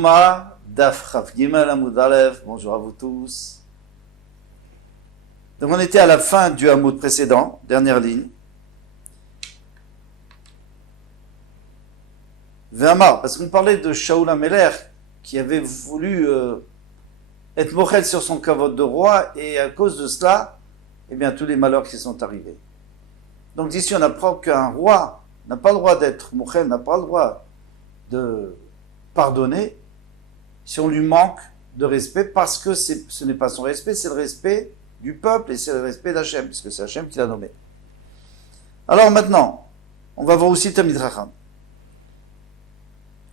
Yoma, Daf Chaf Gimel Amud Aleph, bonjour à vous tous. Donc on était à la fin du Hamoud précédent, dernière ligne. Ve'amar, parce qu'on parlait de Shaoul HaMelech, qui avait voulu être mochel sur son kavod de roi, et à cause de cela, eh bien tous les malheurs qui sont arrivés. Donc ici on apprend qu'un roi n'a pas le droit d'être mochel, n'a pas le droit de pardonner si on lui manque de respect, parce que ce n'est pas son respect, c'est le respect du peuple et c'est le respect d'Hachem, puisque c'est Hachem qui l'a nommé. Alors maintenant, on va voir aussi Talmid Chacham.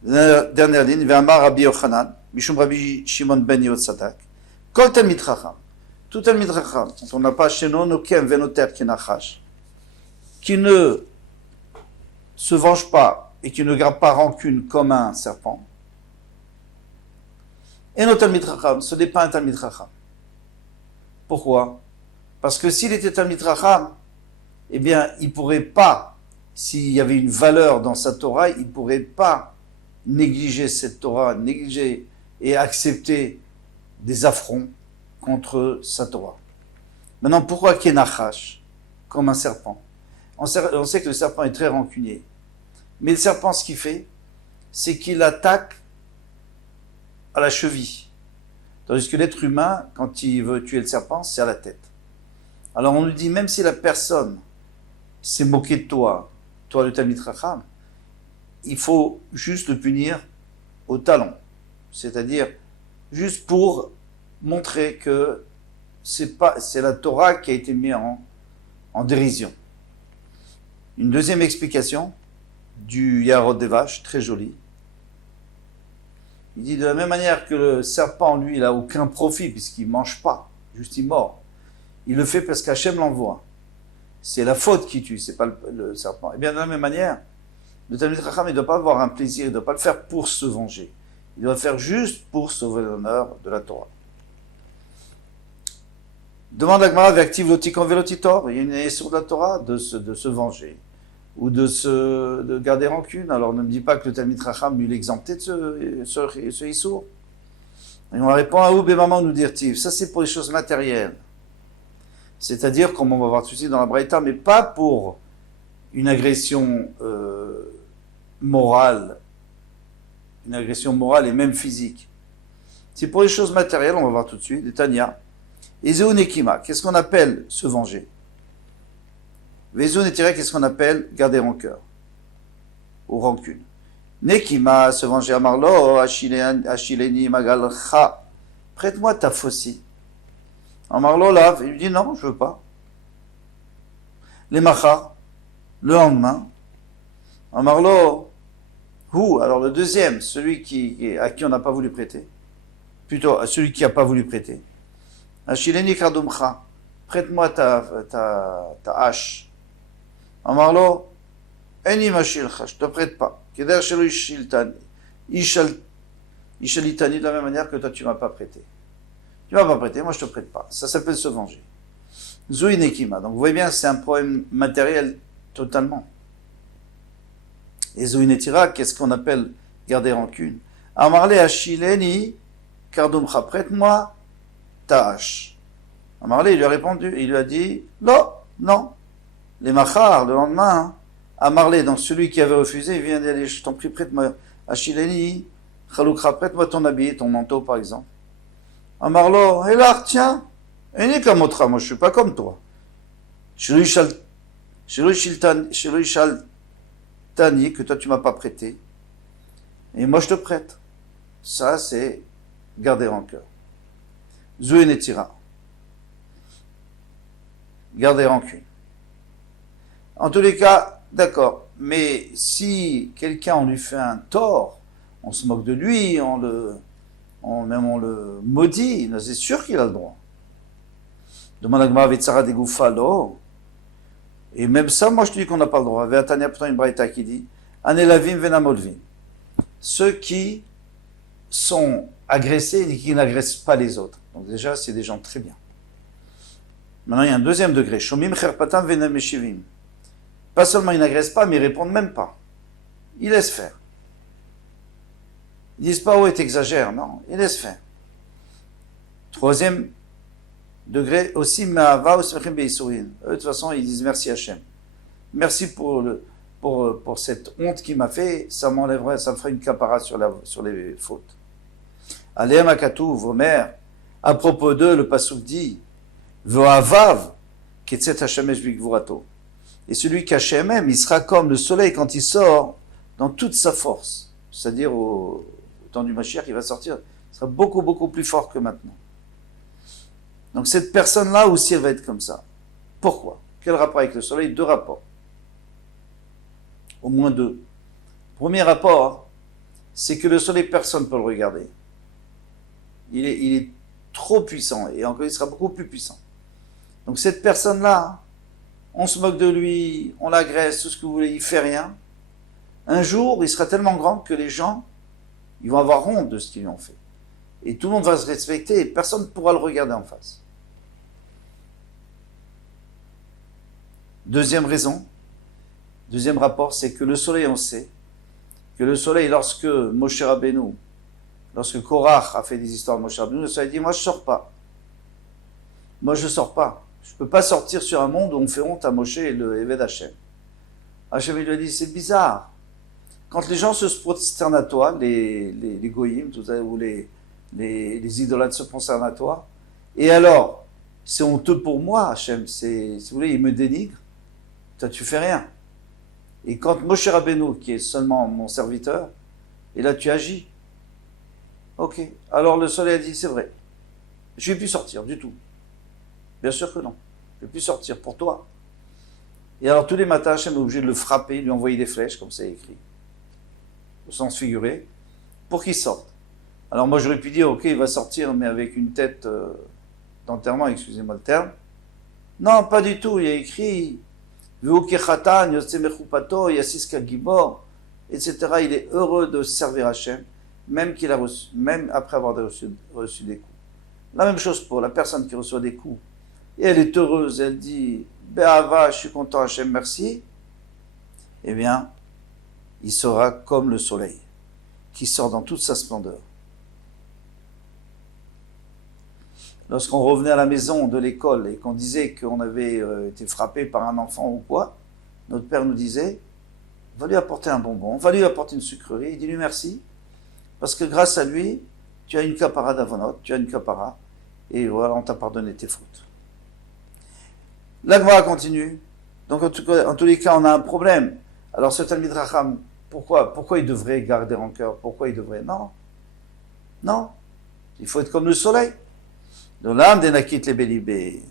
Dernière ligne, Ve'amar Rabbi Yochanan, Mishum Rabbi Shimon ben Yotzadak, Kol Talmid Chacham, tout Talmid Chacham, on n'a pas chez nous, Nokem Venoter Kenachash, qui ne se venge pas et qui ne garde pas rancune comme un serpent. Et notre Talmid Chacham, ce n'est pas un Talmid Chacham. Pourquoi? Parce que s'il était Talmid Chacham, eh bien, il ne pourrait pas, s'il y avait une valeur dans sa Torah, il ne pourrait pas négliger cette Torah, négliger et accepter des affronts contre sa Torah. Maintenant, pourquoi Kenachash, comme un serpent? On sait que le serpent est très rancunier. Mais le serpent, ce qu'il fait, c'est qu'il attaque à la cheville. Tandis que l'être humain, quand il veut tuer le serpent, c'est à la tête. Alors on lui dit, même si la personne s'est moquée de toi, toi le Talmid Chacham, il faut juste le punir au talon. C'est-à-dire, juste pour montrer que c'est la Torah qui a été mise en dérision. Une deuxième explication du Yarod des vaches, très jolie. Il dit de la même manière que le serpent, lui, il n'a aucun profit puisqu'il ne mange pas, juste il mord. Il le fait parce qu'Hachem l'envoie. C'est la faute qui tue, c'est pas le serpent. Et bien de la même manière, le Talmid Chacham, il ne doit pas avoir un plaisir, il ne doit pas le faire pour se venger. Il doit le faire juste pour sauver l'honneur de la Torah. Demande à Gemara, ve'active lotikon velotitor. Il y a une issur de la Torah de se venger ou de garder rancune. Alors ne me dis pas que le Talmid Chacham lui l'exemptait de ce issur. Et on répond à Oub et Maman nous dire-t-il. Ça c'est pour les choses matérielles. C'est-à-dire, comme on va voir tout de suite dans la Braïta, mais pas pour une agression morale. Une agression morale et même physique. C'est pour les choses matérielles, on va voir tout de suite. De Tania. Ezeu Nekima, qu'est-ce qu'on appelle se venger? Vezou Netira, qu'est-ce qu'on appelle garder rancœur ou rancune? Nekima, se venger à Marlo, Achileni Magalcha, prête-moi ta faucille. Amarlo lave, il lui dit non, je veux pas. Les Machar, le lendemain, Amarlo, alors le deuxième, celui à qui on n'a pas voulu prêter, plutôt à celui qui n'a pas voulu prêter. Achileni Kardumcha, prête-moi ta hache. Amarlo, Eni Mashilcha, je te prête pas. Keder Shelo Ishalitani, de la même manière que toi tu m'as pas prêté. Tu m'as pas prêté, moi je te prête pas. Ça s'appelle se venger. Zui Nekima. Donc vous voyez bien, c'est un problème matériel totalement. Et Zui Netira, qu'est-ce qu'on appelle garder rancune? Amarle Achileni Kardumcha, prête-moi ta hache. Amarle, il lui a répondu, il lui a dit, non. Les Machar, le lendemain, Amarle, donc celui qui avait refusé, il vient d'aller, je t'en prie, prête-moi, Achileni, Chaloukra, prête-moi ton habit, ton manteau, par exemple. Amarlo, hélas, tiens, et comme autre, moi je suis pas comme toi. Tani, que toi tu m'as pas prêté, et moi je te prête. Ça, c'est garder rancœur. Zoué Netira. Garder rancune. En tous les cas, d'accord. Mais si quelqu'un, on lui fait un tort, on se moque de lui, on le maudit, c'est sûr qu'il a le droit. Demande à Gemara Vetsara de Goufalo. Et même ça, moi je te dis qu'on n'a pas le droit. Ve'atania pourtant une braïta qui dit Anelavim venamolvim. Ceux qui sont agressés et qui n'agressent pas les autres. Donc déjà, c'est des gens très bien. Maintenant, il y a un deuxième degré. Shomim cherpatam venameshivim. Pas seulement ils n'agressent pas, mais ils répondent même pas. Ils laissent faire. Ils disent pas, ouais, t'exagères, non, ils laissent faire. Troisième degré, aussi, Ma'ava ou Smechim Be'Yisurin. Eux, de toute façon, ils disent merci Hachem. Merci pour cette honte qu'il m'a fait, ça m'enlèverait, ça me ferait une capara sur les fautes. Aleem Akatou, vos mères, à propos d'eux, le Passouk dit, Vo'avav, Ketzet Hashemesh Bigvurato. Et celui qu'Hachem aime, il sera comme le soleil quand il sort dans toute sa force. C'est-à-dire au temps du Mashiach, il va sortir, il sera beaucoup, beaucoup plus fort que maintenant. Donc cette personne-là aussi, elle va être comme ça. Pourquoi? Quel rapport avec le soleil? Deux rapports. Au moins deux. Premier rapport, c'est que le soleil, personne ne peut le regarder. Il est trop puissant, et encore il sera beaucoup plus puissant. Donc cette personne-là, on se moque de lui, on l'agresse, tout ce que vous voulez, il fait rien. Un jour, il sera tellement grand que les gens, ils vont avoir honte de ce qu'ils lui ont fait. Et tout le monde va se respecter et personne ne pourra le regarder en face. Deuxième raison, deuxième rapport, c'est que le soleil, on sait, que le soleil, lorsque Moshe Rabbeinu, lorsque Korach a fait des histoires de Moshe Rabbeinu, le soleil dit, moi je sors pas. Moi je sors pas. Je peux pas sortir sur un monde où on fait honte à Moshe et le Eved Hashem. Hashem lui a dit, c'est bizarre. Quand les gens se prosternent à toi, les goyim, tout ça, ou les idolâtres se prosternent à toi, et alors, c'est honteux pour moi, Hashem, si vous voulez, il me dénigre, toi tu fais rien. Et quand Moshe Rabbeinu, qui est seulement mon serviteur, et là tu agis. Ok. Alors le soleil a dit, c'est vrai, je ne vais plus sortir du tout. Bien sûr que non. Je ne vais plus sortir pour toi. Et alors tous les matins, Hachem est obligé de le frapper, lui envoyer des flèches, comme c'est écrit, au sens figuré, pour qu'il sorte. Alors moi j'aurais pu dire, ok, il va sortir, mais avec une tête d'enterrement, excusez-moi le terme. Non, pas du tout. Il y a écrit, etc. Il est heureux de servir Hachem, même après avoir reçu des coups. La même chose pour la personne qui reçoit des coups. Et elle est heureuse, elle dit, Be'ava, je suis content, Hachem, merci. Eh bien, il sera comme le soleil, qui sort dans toute sa splendeur. Lorsqu'on revenait à la maison de l'école et qu'on disait qu'on avait été frappé par un enfant ou quoi, notre père nous disait, va lui apporter un bonbon, va lui apporter une sucrerie, dis-lui merci, parce que grâce à lui, tu as une capara d'avonot, tu as une capara, et voilà, on t'a pardonné tes fautes. La Gemara continue. Donc en tous les cas, on a un problème. Alors ce Talmid Racham, pourquoi il devrait garder rancœur? Pourquoi il devrait? Non. Il faut être comme le soleil. De l'âme des nakit les bélibés.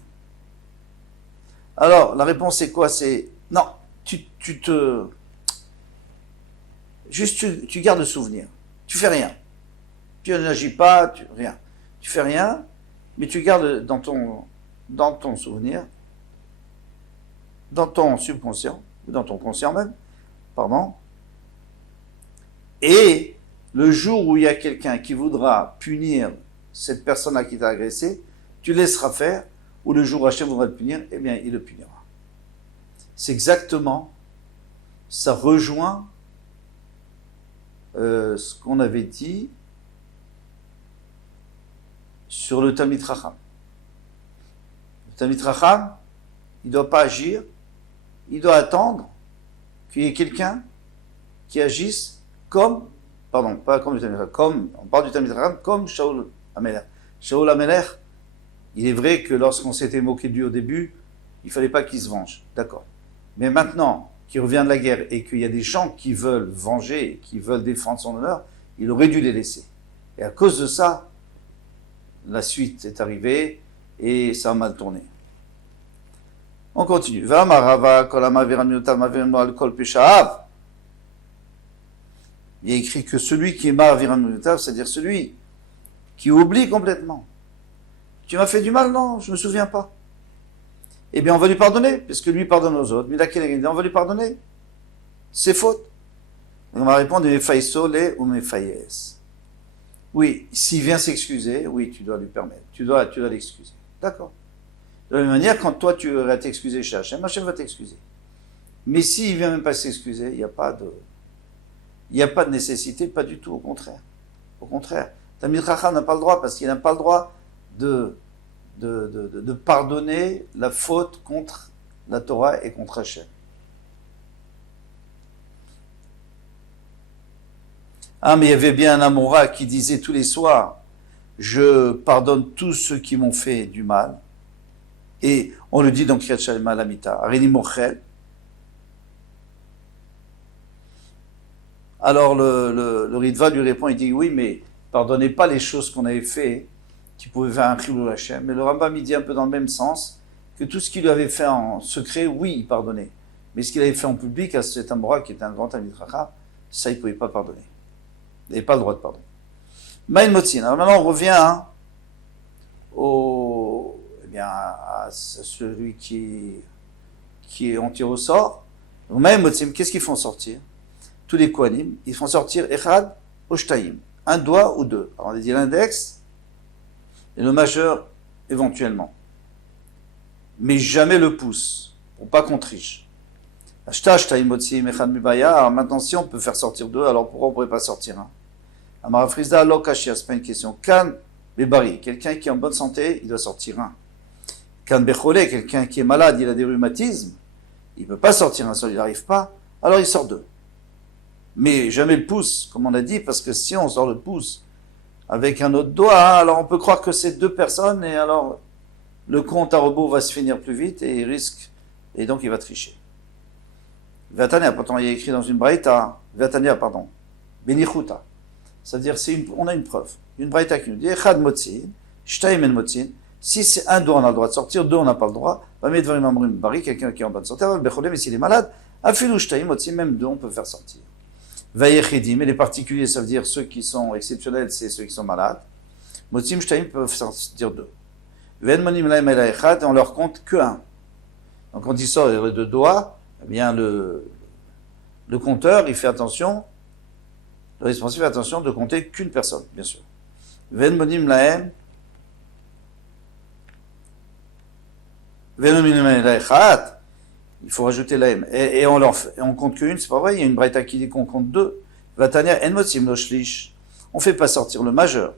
Alors la réponse c'est quoi? C'est non. Tu gardes le souvenir. Tu fais rien. Tu n'agis pas, rien. Tu fais rien, mais tu gardes dans ton souvenir, dans ton subconscient, ou dans ton conscient même, pardon. Et le jour où il y a quelqu'un qui voudra punir cette personne-là qui t'a agressé, tu laisseras faire, ou le jour où Hachem voudra le punir, eh bien, il le punira. C'est exactement, ça rejoint ce qu'on avait dit sur le Talmid Racham. Le Talmid Racham, il ne doit pas agir, il doit attendre qu'il y ait quelqu'un qui agisse pas comme le Talmid Racham, on parle du Talmid Racham comme Shaul HaMelech. Shaul HaMelech, il est vrai que lorsqu'on s'était moqué de lui au début, il ne fallait pas qu'il se venge, d'accord. Mais maintenant qu'il revient de la guerre et qu'il y a des gens qui veulent venger, qui veulent défendre son honneur, il aurait dû les laisser. Et à cause de ça, la suite est arrivée et ça a mal tourné. On continue. Il y a écrit que celui qui est Maraviramutav, c'est-à-dire celui qui oublie complètement. Tu m'as fait du mal? Non, je ne me souviens pas. Eh bien, on va lui pardonner, parce que lui pardonne aux autres. Mais on va lui pardonner ses fautes. Donc on va répondre Mefaïsole ou Mefaïes. Oui, s'il vient s'excuser, oui, tu dois lui permettre. Tu dois l'excuser. D'accord. De la même manière, quand toi tu vas t'excuser chez Hachem, Hachem va t'excuser. Mais s'il vient même pas s'excuser, il n'y a pas de nécessité, pas du tout, au contraire. Au contraire. Talmid Chacham n'a pas le droit parce qu'il n'a pas le droit de pardonner la faute contre la Torah et contre Hachem. Ah, mais il y avait bien un Amora qui disait tous les soirs, je pardonne tous ceux qui m'ont fait du mal. Et on le dit dans Kriyat Shalema Lamita, Arini Mochel. Alors le Ritva lui répond, il dit oui, mais pardonnez pas les choses qu'on avait fait, qui pouvaient faire un Chilul Hashem. Mais le Rambam il dit un peu dans le même sens, que tout ce qu'il lui avait fait en secret, oui, il pardonnait. Mais ce qu'il avait fait en public à cet Amora, qui était un grand Talmid Chacham, ça il ne pouvait pas pardonner. Il n'avait pas le droit de pardonner. Maïn Motzin. Alors maintenant on revient à celui qui est en tir au sort. Donc Maïn Motzin, qu'est-ce qu'ils font sortir? Tous les Kohanim, ils font sortir Echad Oshtaim, un doigt ou deux. Alors on a dit l'index et le majeur éventuellement. Mais jamais le pouce, pour pas qu'on triche. Maintenant, si on peut faire sortir deux, alors pourquoi on ne pourrait pas sortir un? Amara Frisda, Lokashia, c'est pas une question. Kan Bebari, quelqu'un qui est en bonne santé, il doit sortir un. Kan Bechole, quelqu'un qui est malade, il a des rhumatismes, il ne peut pas sortir un seul, il n'arrive pas, alors il sort deux. Mais jamais le pouce, comme on a dit, parce que si on sort le pouce avec un autre doigt, alors on peut croire que c'est deux personnes, et alors le compte à rebours va se finir plus vite, et il risque, et donc il va tricher. Vatania, pourtant il y a écrit dans une braïta, Benichuta. C'est-à-dire, on a une preuve. Une braïta qui nous dit, Echad Motzin, Shtaim en Motzin, si c'est un doigt on a le droit de sortir, deux on n'a pas le droit, quelqu'un qui est en bonne santé, mais s'il est malade, Afilou Shtaim Motzin, même deux on peut faire sortir. Vayechidim, et les particuliers, ça veut dire ceux qui sont exceptionnels, c'est ceux qui sont malades. Motzim Shtaim peuvent sortir deux. Ven Monim Laim El Echad, on leur compte que un. Donc quand il sort de deux doigts, eh bien le compteur, il fait attention, le responsable fait attention de compter qu'une personne, bien sûr. Ven monim lahem, ven monim laechat, il faut rajouter lahem. Et on compte qu'une, c'est pas vrai, il y a une braïta qui dit qu'on compte deux. Vatania en motzim lo shlish, on fait pas sortir le majeur.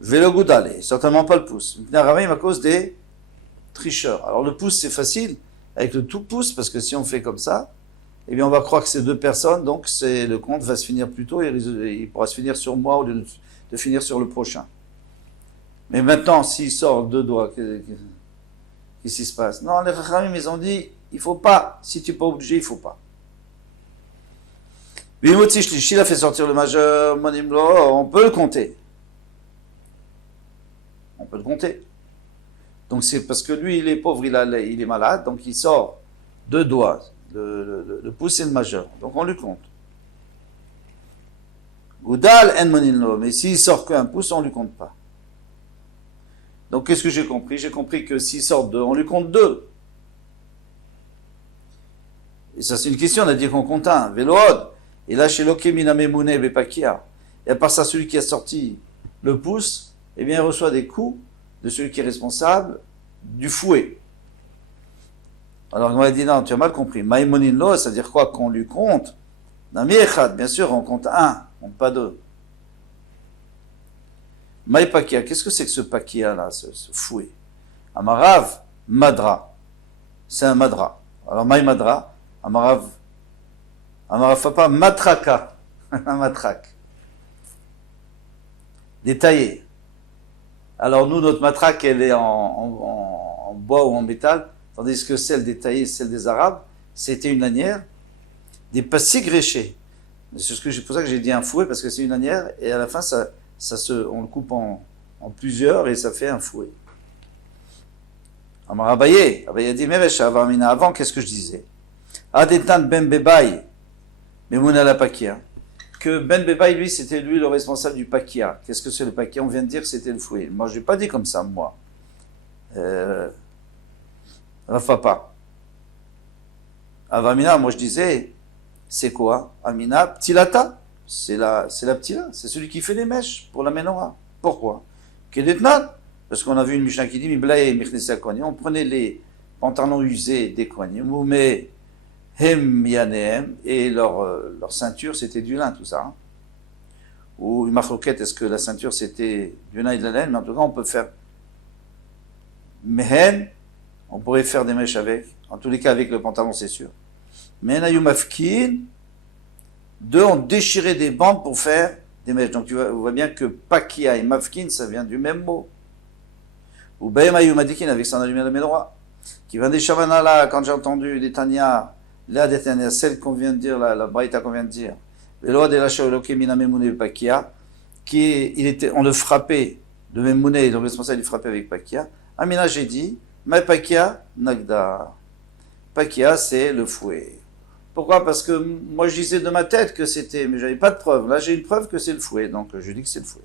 Velo goudale, certainement pas le pouce. Naravim à cause des tricheurs. Alors le pouce c'est facile, avec le tout pouce, parce que si on fait comme ça, eh bien on va croire que c'est deux personnes, donc le compte va se finir plus tôt et il pourra se finir sur moi au lieu de finir sur le prochain. Mais maintenant, s'il sort deux doigts, qu'est-ce qui se passe? Non, les Chachamim, ils ont dit, il faut pas. Si tu n'es pas obligé, il faut pas. S'il a fait sortir le majeur, on peut le compter. On peut le compter. Donc c'est parce que lui, il est pauvre, il est malade, donc il sort deux doigts. Le pouce et le majeur. Donc on lui compte. Goudal en moninlo. Mais s'il sort qu'un pouce, on ne lui compte pas. Donc qu'est-ce que j'ai compris? J'ai compris que s'il sort deux, on lui compte deux. Et ça c'est une question, on a dit qu'on compte un. Vélood. Et là chez Lokemina Memoune Bepakia. Et à part ça, celui qui a sorti le pouce, eh bien il reçoit des coups de celui qui est responsable du fouet. Alors on a dit non, tu as mal compris. Maïmoninlo, c'est-à-dire quoi? Qu'on lui compte. Nami Echad, bien sûr, on compte un, on compte pas deux. Maïpakia, qu'est-ce que c'est que ce pakia là, ce fouet? Amarav, madra. C'est un madra. Alors Maï madra, Amarav papa, matraka. Un matraque. Détaillé. Alors nous, notre matraque, elle est en bois ou en métal. Tandis que celle détaillée, celle des Arabes, c'était une lanière, des passés gréchés. C'est pour ça que j'ai dit un fouet, parce que c'est une lanière, et à la fin, on le coupe en plusieurs, et ça fait un fouet. Amar Abaye a dit, avant, qu'est-ce que je disais? Adetan ben bebaï, memouna la pakia. Que ben bebaï, lui, c'était lui le responsable du pakia. Qu'est-ce que c'est le pakia? On vient de dire que c'était le fouet. Moi, je n'ai pas dit comme ça, moi. Rafapa. Avamina, moi je disais, c'est quoi? Amina, ptilata. C'est la ptila. C'est celui qui fait les mèches pour la menorah. Pourquoi? Kedetnan. Parce qu'on a vu une Mishnah qui dit, on prenait les pantalons usés des kohanim, mais hem yanehem, et leur ceinture c'était du lin, tout ça. Hein. ou une marloquette, est-ce que la ceinture c'était du lin et de la laine, mais en tout cas on peut faire mehen, on pourrait faire des mèches avec, en tous les cas avec le pantalon c'est sûr. Mehen ayumafkin, deux ont déchiré des bandes pour faire des mèches. Donc tu vois bien que pakia et mafkin ça vient du même mot. Ou baem ayumadikin avec son allumé de mes droits. Qui vient des Shavanala, quand j'ai entendu des Tanya, là des Tanya, celle qu'on vient de dire, la Braïta qu'on vient de dire, le loi de la Shaoloke Minamemune Pakia, on le frappait de Memune, donc responsable du frapper avec Pakia. Amina, j'ai dit, mais Pakia, Nagda. Pakia, c'est le fouet. Pourquoi? Parce que moi je disais de ma tête que c'était, mais j'avais pas de preuve. Là j'ai une preuve que c'est le fouet, donc je dis que c'est le fouet.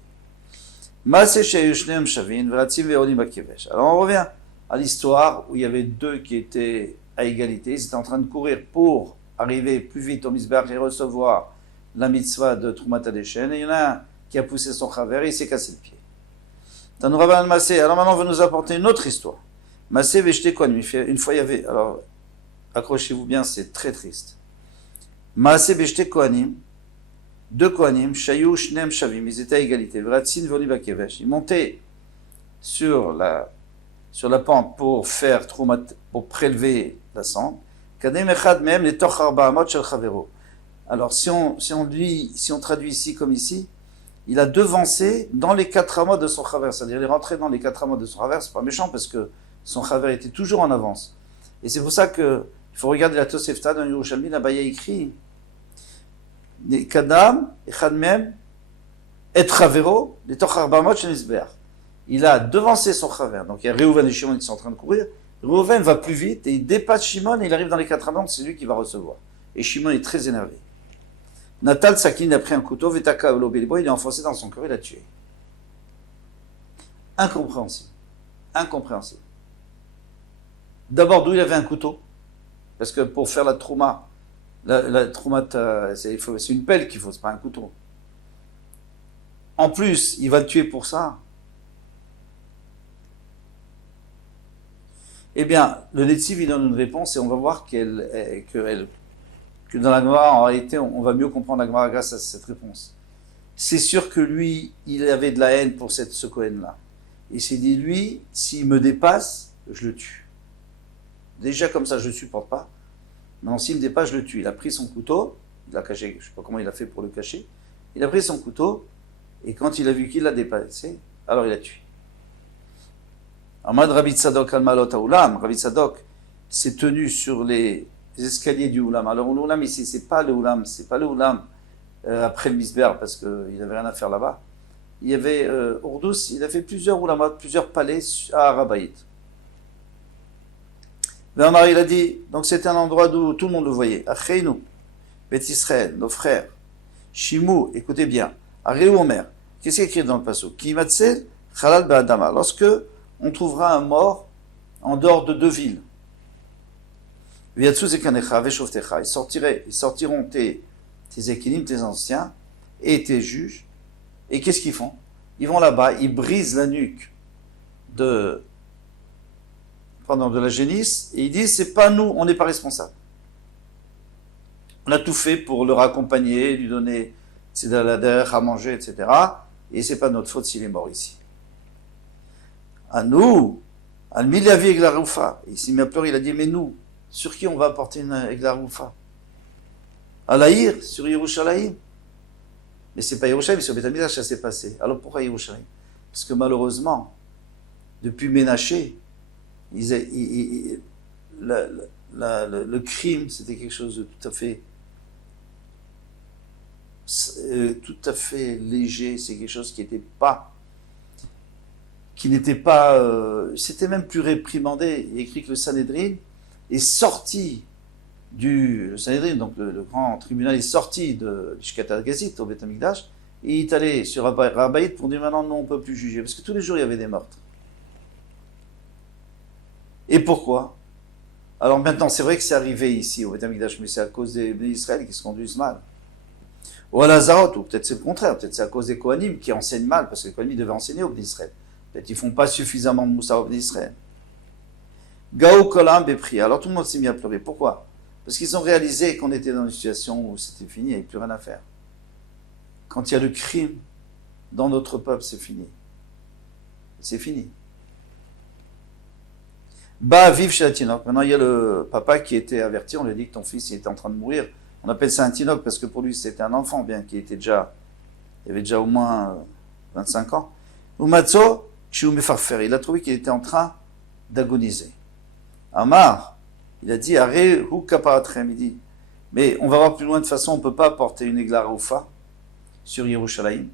Alors on revient à l'histoire où il y avait deux qui étaient à égalité, ils étaient en train de courir pour arriver plus vite au Misbech et recevoir la mitzvah de Trumat HaDeshen, et il y en a un qui a poussé son chaver et il s'est cassé le pied. Alors maintenant on va nous apporter une autre histoire. Massé Veshte Kohanim, une fois il y avait, alors accrochez-vous bien, c'est très triste. Massé Veshte Kohanim, deux Kohanim, Shayu Shnem Shavim, ils étaient à égalité, Vratzin Voli Bakevesh, ils montaient sur la pente pour faire Trumat, pour prélever la cendre. Kadem Echad Mehem les Toch Arba Amot Shel Chavero. Alors si on traduit ici comme ici, il a devancé dans les 4 amots de son chaver, c'est-à-dire il est rentré dans les 4 amots de son chaver, c'est pas méchant parce que son chaver était toujours en avance. Et c'est pour ça que il faut regarder la Tosefta dans Yerushalmi, là-bas il y a écrit Kadam, Echad Mehem, et Chavero, les Toch Arba Amot Shel Mizbeach. Il a devancé son chaver. Donc il y a Reuven et Shimon qui sont en train de courir. Reuven va plus vite et il dépasse Shimon et il arrive dans les 4 amots, c'est lui qui va recevoir. Et Shimon est très énervé. Natal Sakin a pris un couteau, Vetaka Olobelbo, il est enfoncé dans son cœur, il l'a tué. Incompréhensible. Incompréhensible. D'abord, d'où il avait un couteau? Parce que pour faire la trouma, la trouma, c'est une pelle qu'il faut, c'est pas un couteau. En plus, il va le tuer pour ça. Eh bien, le Netziv, il donne une réponse et on va voir que dans la Gemara, en réalité, on va mieux comprendre la Gemara grâce à cette réponse. C'est sûr que lui, il avait de la haine pour ce Kohen-là. Il s'est dit, lui, s'il me dépasse, je le tue. Déjà comme ça, je ne le supporte pas. Maintenant, s'il me dépasse, je le tue. Il a pris son couteau, il l'a caché, je ne sais pas comment il a fait pour le cacher. Il a pris son couteau, et quand il a vu qu'il l'a dépassé, alors il a tué. Ahmad Rabbi Tzadok al-Malot Ha'ulam, Rabbi Tzadok s'est tenu sur les escaliers du Oulam. Alors l'Oulam ici, c'est pas le Oulam après le Misber, parce qu'il n'avait rien à faire là-bas. Il y avait Ourdous, il a fait plusieurs Oulamot, plusieurs palais à Arabaït. Véamar, il a dit, donc c'était un endroit d'où tout le monde le voyait. Acheinu, Beth Israël, nos frères. Shimou, écoutez bien. Aréu Omer, qu'est-ce qu'il y a écrit dans le passage? Kimatsel, Chalal Ba'adama. Lorsque on trouvera un mort en dehors de 2 villes. Ils sortiront tes équilibres, tes anciens et tes juges. Et qu'est-ce qu'ils font? Ils vont là-bas, ils brisent la nuque de la génisse et ils disent c'est pas nous, on n'est pas responsable. On a tout fait pour le raccompagner, lui donner à manger, etc. Et c'est pas notre faute s'il est mort ici. À nous, Al-Milavi Eglaroufa. Ici, Miapleur, il a dit, mais nous, sur qui on va apporter une Eglaroufa? À l'Aïr, sur Yerushalayim. Mais c'est pas Yerushalayim, sur Beth Amikdash, ça s'est passé. Alors pourquoi Yerushalayim? Parce que malheureusement, depuis Ménaché, le crime, c'était quelque chose de tout à fait léger, c'est quelque chose qui n'était pas, c'était même plus réprimandé. Il écrit que le Sanhédrin est sorti le Sanhédrin, donc le grand tribunal est sorti de l'Ishkat Gazit au Beth Amikdash, et il est allé sur Rabaït pour dire maintenant non, on ne peut plus juger, parce que tous les jours il y avait des meurtres. Et pourquoi? Alors maintenant, c'est vrai que c'est arrivé ici au Beth Amikdash, mais c'est à cause des Israël qui se conduisent mal. Ou à Lazarot, ou peut-être c'est le contraire, peut-être c'est à cause des Kohanim qui enseignent mal, parce que les Kohanim devaient enseigner au Beth Israël. Peut-être qu'ils ne font pas suffisamment de moussa au Beth Israël. Gaou Kolam Bepri. Alors tout le monde s'est mis à pleurer. Pourquoi? Parce qu'ils ont réalisé qu'on était dans une situation où c'était fini, il n'y avait plus rien à faire. quand il y a le crime dans notre peuple, c'est fini. C'est fini. Bah, vive chez la Tinoc. Maintenant, il y a le papa qui était averti. On lui a dit que ton fils il était en train de mourir. On appelle ça un Tinoc parce que pour lui, c'était un enfant, bien qu'il était déjà, il avait déjà au moins 25 ans. Umatso, Chiumefarfer. Il a trouvé qu'il était en train d'agoniser. Amar, il a dit, Aré, hu kaparatrem. Il dit, mais on va voir plus loin. De toute façon, on ne peut pas porter une égla roufa sur Yerushalayim.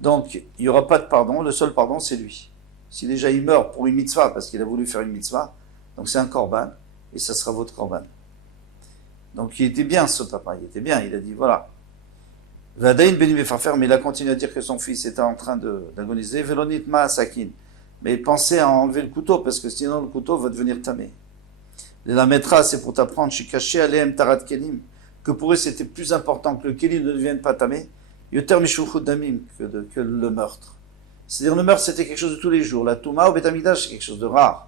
Donc, il n'y aura pas de pardon. Le seul pardon, c'est lui. Si déjà il meurt pour une mitzvah, parce qu'il a voulu faire une mitzvah, donc c'est un korban, et ça sera votre korban. Donc il était bien ce papa, il était bien, il a dit voilà. Vadaïn Beni Mefarfer, mais il a continué à dire que son fils était en train d'agoniser. Velonit ma sakin. Mais pensez à enlever le couteau, parce que sinon le couteau va devenir tamé. La mettra, c'est pour t'apprendre, chez caché alem tarat kelim, que pour eux c'était plus important que le kelim ne devienne pas tamé, yoter mishuchut damim, que le meurtre. C'est-à-dire le meurtre c'était quelque chose de tous les jours. La touma au Beth Amikdash c'est quelque chose de rare.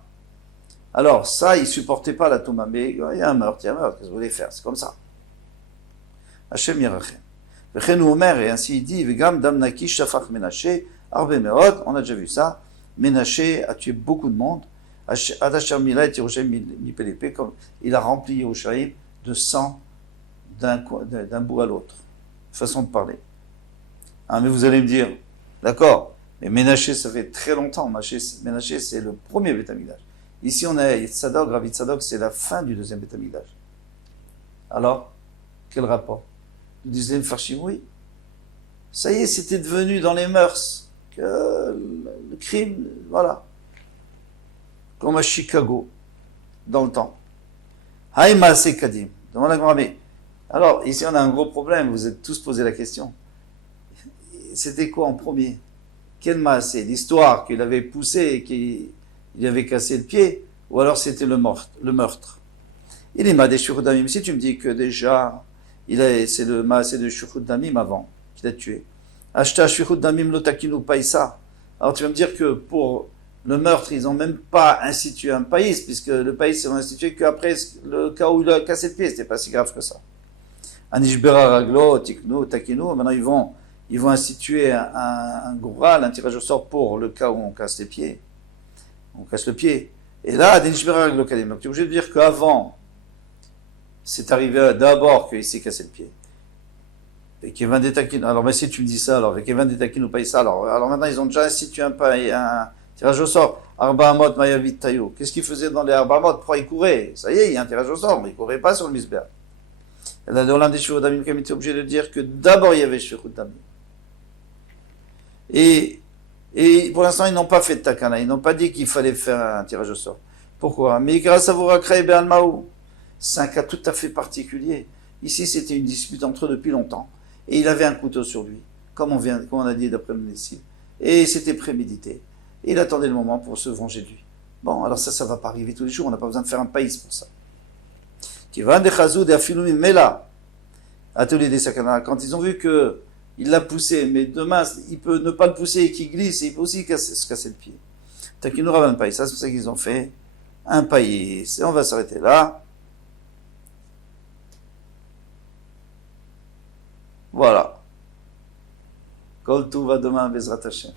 Alors ça, ils supportaient pas la touma, mais il y a un meurtre, qu'est-ce que vous voulez faire? C'est comme ça. Hashem Yerachem. V'chen Omer, et ainsi il dit, V'gam dam naki shafach Menaché, arbe meod, on a déjà vu ça. Menaché a tué beaucoup de monde. Adashar Mila et Yerushalayim Mipelépé, comme il a rempli Yerushalayim de sang d'un bout à l'autre. Façon de parler. Ah, mais vous allez me dire, d'accord, mais Ménaché, ça fait très longtemps. Ménaché, c'est le premier Beth Amikdash. Ici, on a Yitzhadok, Rav Yitzhadok, c'est la fin du deuxième Beth Amikdash. Alors, quel rapport? Nous disait le Farshim, oui. Ça y est, c'était devenu dans les mœurs que le crime, voilà. Comme à Chicago, dans le temps. Haïma Sekadim. Demande à grand mais. Alors, ici, on a un gros problème. Vous êtes tous posé la question. C'était quoi en premier? Quel maasé? L'histoire qu'il avait poussé et qu'il avait cassé le pied, ou alors c'était le meurtre. Il est des Shurud Damim. Si tu me dis que déjà, c'est le maasé de Shurud Damim avant, qu'il a tué. Ashta Shurud Damim lotakinu païsa. Alors tu vas me dire que pour le meurtre, ils n'ont même pas institué un païs, puisque le païs, ils l'ont institué qu'après le cas où il a cassé le pied, c'était pas si grave que ça. Anishbera Raglo, Tiknu, Takinu, maintenant ils vont instituer un goural, un tirage au sort pour le cas où on casse les pieds. On casse le pied. Et là, Anishbera Raglo Kadim. Donc tu es obligé de dire qu'avant, c'est arrivé d'abord qu'il s'est cassé le pied. Et qu'il y avait un détaquin. Alors, mais si tu me dis ça, alors, avec qu'il y avait un détaquin ou pas ça, alors maintenant ils ont déjà institué un tirage au sort. Arbaamot Mayavit Tayo. Qu'est-ce qu'ils faisaient dans les Arbaamot? Pourquoi ils couraient? Ça y est, il y a un tirage au sort, mais ils couraient pas sur le Misber. Et là, dans l'un des Shurud Damim, comme il était obligé de dire que d'abord il y avait Shurud Damim. Et pour l'instant, ils n'ont pas fait de takana. Ils n'ont pas dit qu'il fallait faire un tirage au sort. Pourquoi? Mais grâce à Vorakra Ben Maou. C'est un cas tout à fait particulier. Ici, c'était une dispute entre eux depuis longtemps. Et il avait un couteau sur lui, comme on a dit d'après le Nessim. Et c'était prémédité. Et il attendait le moment pour se venger de lui. Bon, alors ça va pas arriver tous les jours. On n'a pas besoin de faire un païs pour ça. Atelier des sakana. Quand ils ont vu que il l'a poussé, mais demain, il peut ne pas le pousser et qu'il glisse, et il peut aussi se casser le pied. Takinu Ravan Païs, c'est pour ça qu'ils ont fait un païs. Et on va s'arrêter là. Voilà. Kol Tuva demain, Bezrat Hashem.